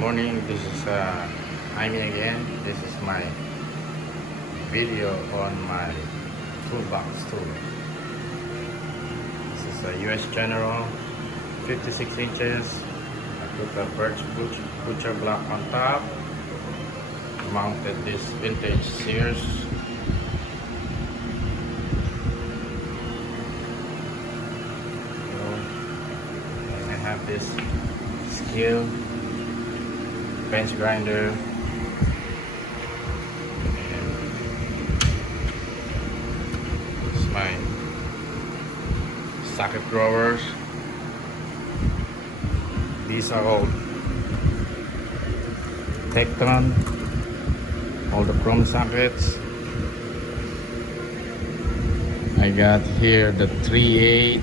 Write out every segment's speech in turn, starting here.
morning. This is Jaime again. This is my video on my toolbox tool. This is a US General 56 inches. I put a birch butcher block on top. Mounted this vintage Sears. And I have this skill bench grinder, and it's my socket drawers. These are all Tecton, all the chrome sockets. I got here the 3/8,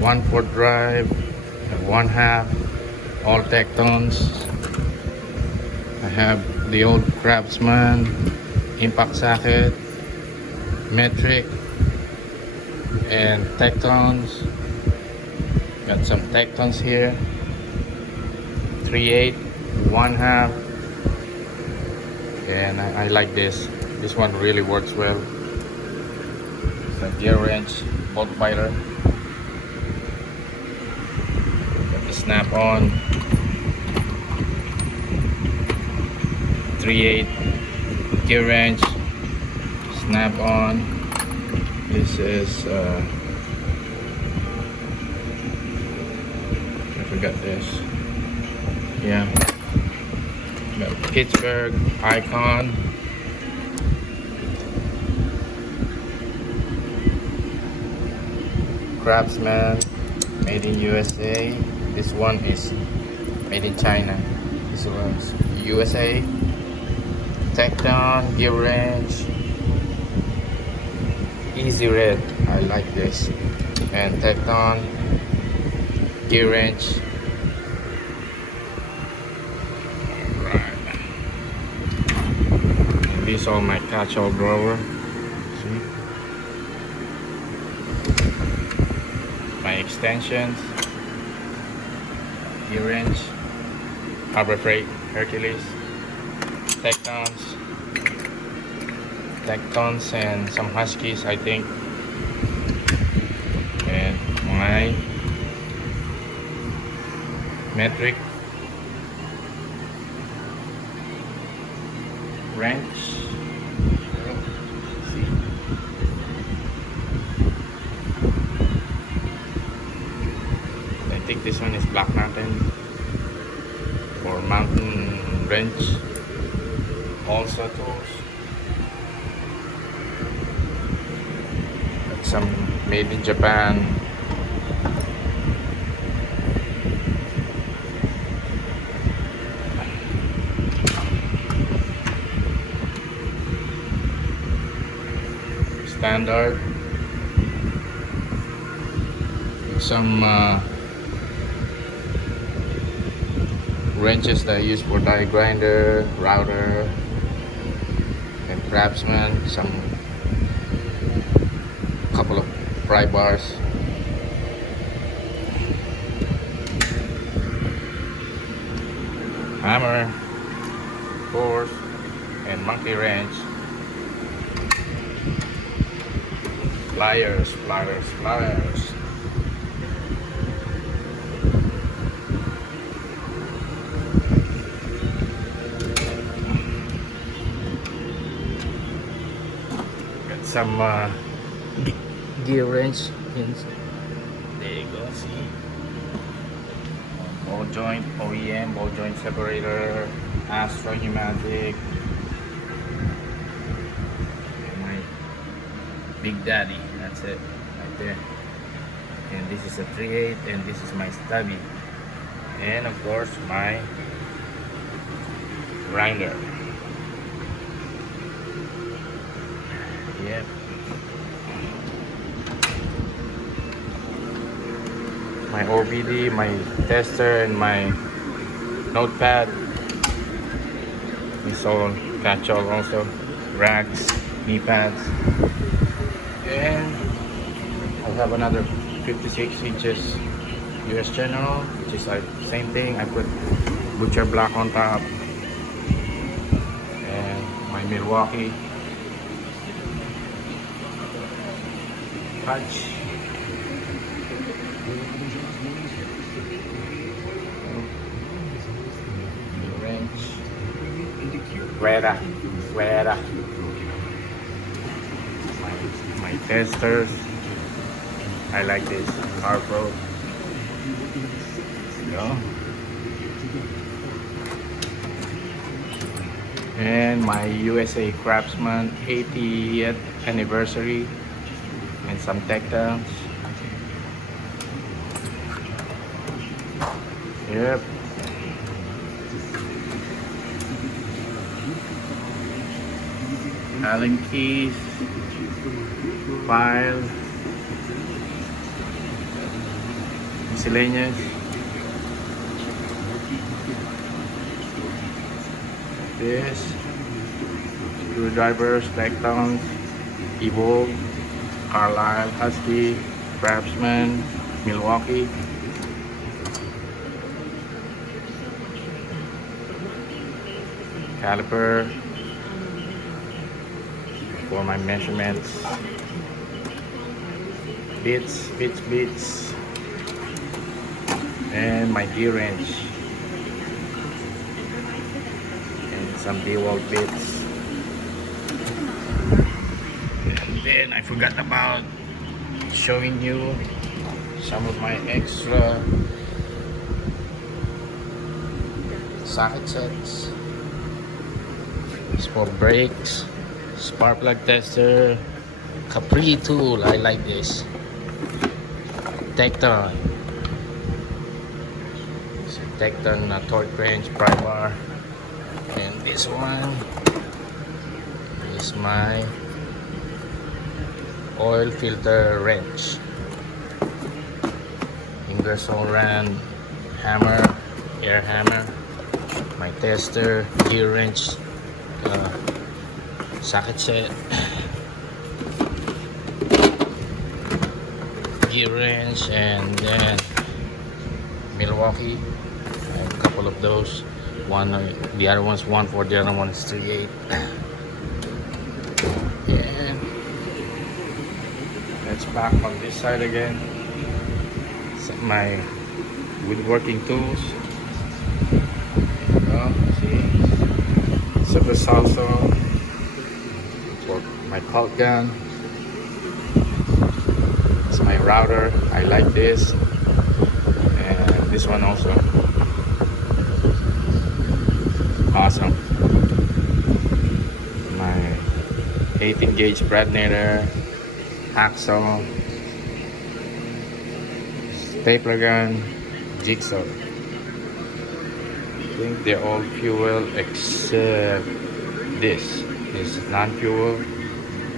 1/4 drive, 1/2, all Tectons. I have the old Craftsman impact socket, metric, and Tectons. Got some Tectons here, 3/8, 1/2, and I like this. This one really works well. It's a gear wrench bolt fighter. Got the snap-on 3/8 gear wrench, snap-on. This is I forgot this. Yeah, got Pittsburgh icon. Craftsman, made in USA. This one is made in China. This one's USA. Tecton gear wrench, easy red. I like this. And Tecton gear wrench. Right. And these are my catch-all drawer. See? My extensions, gear wrench, Harbor Freight, Hercules, Tectons, and some Huskies, I think. And my metric wrench. See. I think this one is Black Mountain or Mountain wrench. Also tools. Got some made in Japan. Standard. Some wrenches that I use for die grinder, router, and Craftsman. Some couple of pry bars. Hammer, force, and monkey wrench. Pliers. Got some gear wrench pins. There you go. See, ball joint OEM, ball joint separator, Astro pneumatic. Big Daddy, that's it right there. And this is a 3/8, and this is my stubby, and of course my grinder. Yep. My OBD, my tester, and my notepad. This all catch-all also. Racks, knee pads. And I'll have another 56 inches US General, which is like same thing. I put butcher block on top, and my Milwaukee punch. Wrench. Wera. My testers. I like this Pro. Yeah. And my USA Craftsman 80th anniversary and some tactiles. Yep. Allen keys, file, miscellaneous. This screwdrivers, tactons, Evolve, Carlisle, Husky, Craftsman, Milwaukee. Caliper for my measurements. Bits, and my gear wrench. Some DeWalt bits, and then I forgot about showing you some of my extra socket sets. It's for brakes, spark plug tester, Capri tool, I like this, Tecton, it's a Tecton torque wrench, pry bar. And this one is my oil filter wrench, Ingersoll Rand hammer, air hammer, my tester, gear wrench, socket set, gear wrench, and then Milwaukee. I have a couple of those. The other one's 1.4, the other one's 3.8. And let's back on this side again. My woodworking tools. See, super salsa for my pulp gun. It's my router. I like this, and this one also. Awesome. My 18 gauge Bradnator, hacksaw, stapler gun, jigsaw. I think they're all fuel except this. This is non-fuel.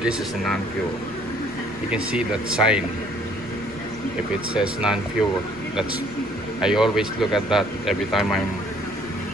This is a non-fuel. You can see that sign. If it says non-fuel, I always look at that every time I'm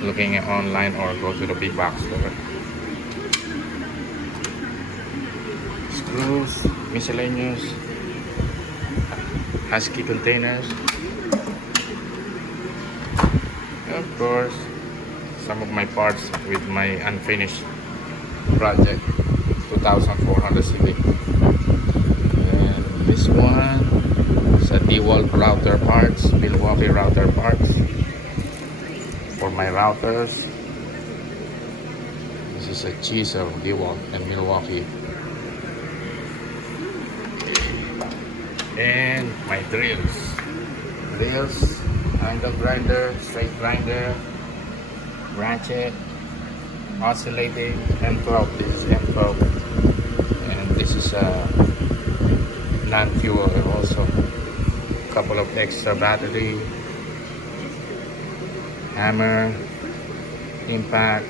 looking at online or go to the big box store. Screws, miscellaneous, Husky containers, and of course some of my parts with my unfinished project 2400 Civic. And this one is a DeWalt router parts, Milwaukee router parts. For my routers, this is a chisel, DeWalt and Milwaukee. And my drills, angle grinder, straight grinder, ratchet, oscillating, M12. This is M12, and this is a non-fuel also. Couple of extra battery. Hammer, impact,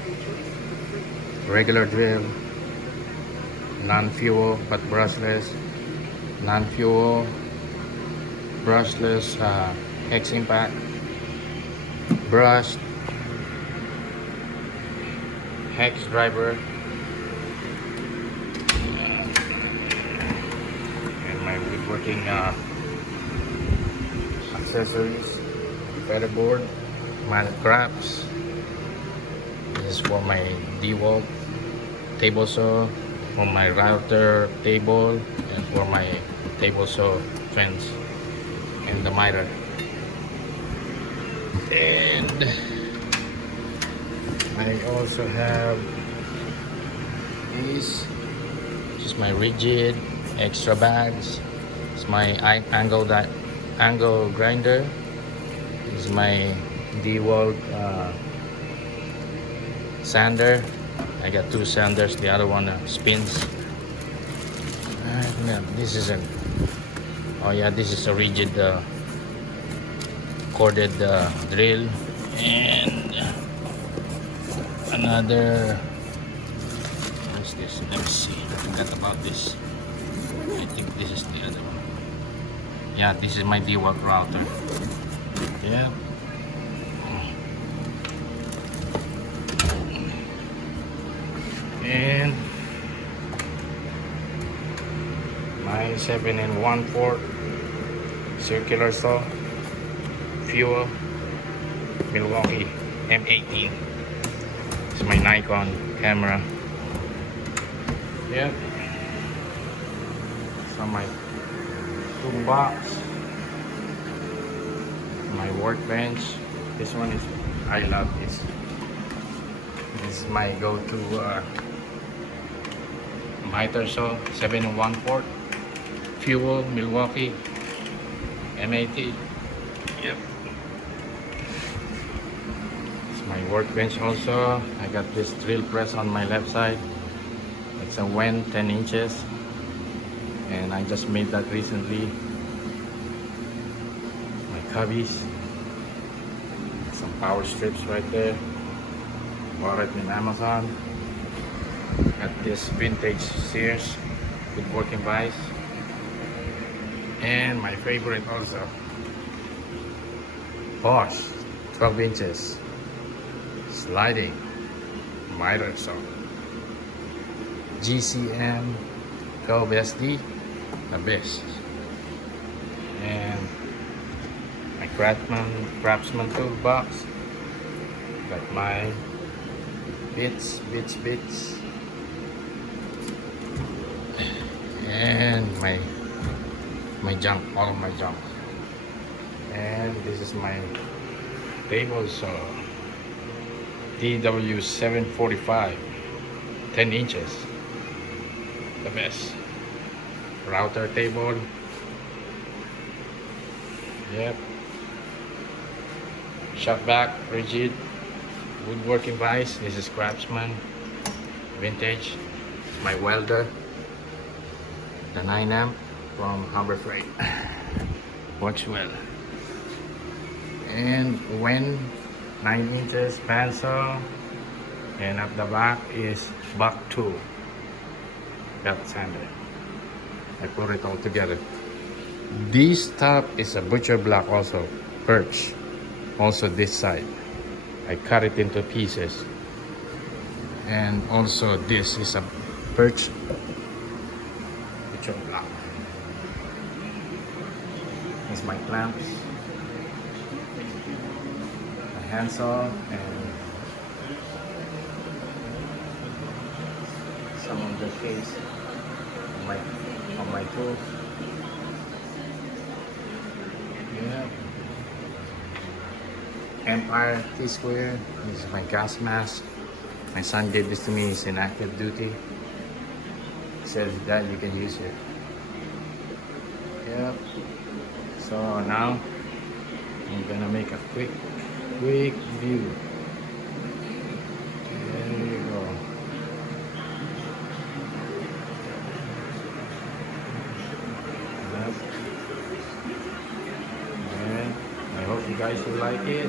regular drill, non-fuel but brushless, non-fuel, brushless hex impact, brushed, hex driver, and my woodworking accessories, featherboard, my craps. This is for my DeWalt table saw, for my router table, and for my table saw fence and the miter. And I also have these. This is my rigid extra bags. It's my angle grinder. This is my DeWalt sander. I got two sanders. The other one spins. No, this isn't. Oh yeah, this is a rigid corded drill, and another. What's this? Let me see. I forgot about this. I think this is the other one. Yeah, this is my DeWalt router. Yeah. And my 7 1/4 circular saw, fuel, Milwaukee M18. It's my Nikon camera. Yep. So my toolbox, my workbench. This one is, I love this. This is my go-to miter saw, 7 1/4 fuel, Milwaukee M18. Yep. It's my workbench also. I got this drill press on my left side. It's a Wen 10 inches, and I just made that recently. My cubbies, some power strips right there. Bought it in Amazon. Got this vintage Sears with working vise, and my favorite also, Bosch 12 inches sliding miter saw, GCM 12 SD, the best. And my craftsman toolbox. Got my bits, and my junk, all of my junk. And this is my table saw, DW745, 10 inches, the best. Router table. Yep. Shot back, rigid, woodworking vise. This is Craftsman, vintage. My welder, the 9 amp from Harbor Freight. Works well. And Wen 9 inches bandsaw, and at the back is buck tool belt sander. I put it all together. This top is a butcher block also, perch. Also this side, I cut it into pieces. And also this is a perch butcher block. It's my clamps, my handsaw, and some of the case on my tools. Yeah. Empire T-square. This is my gas mask. My son gave this to me. He's in active duty. He says that you can use it. Yep. So now I'm gonna make a quick view. There you go. Yep. And I hope you guys will like it.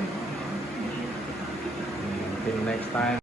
And until next time.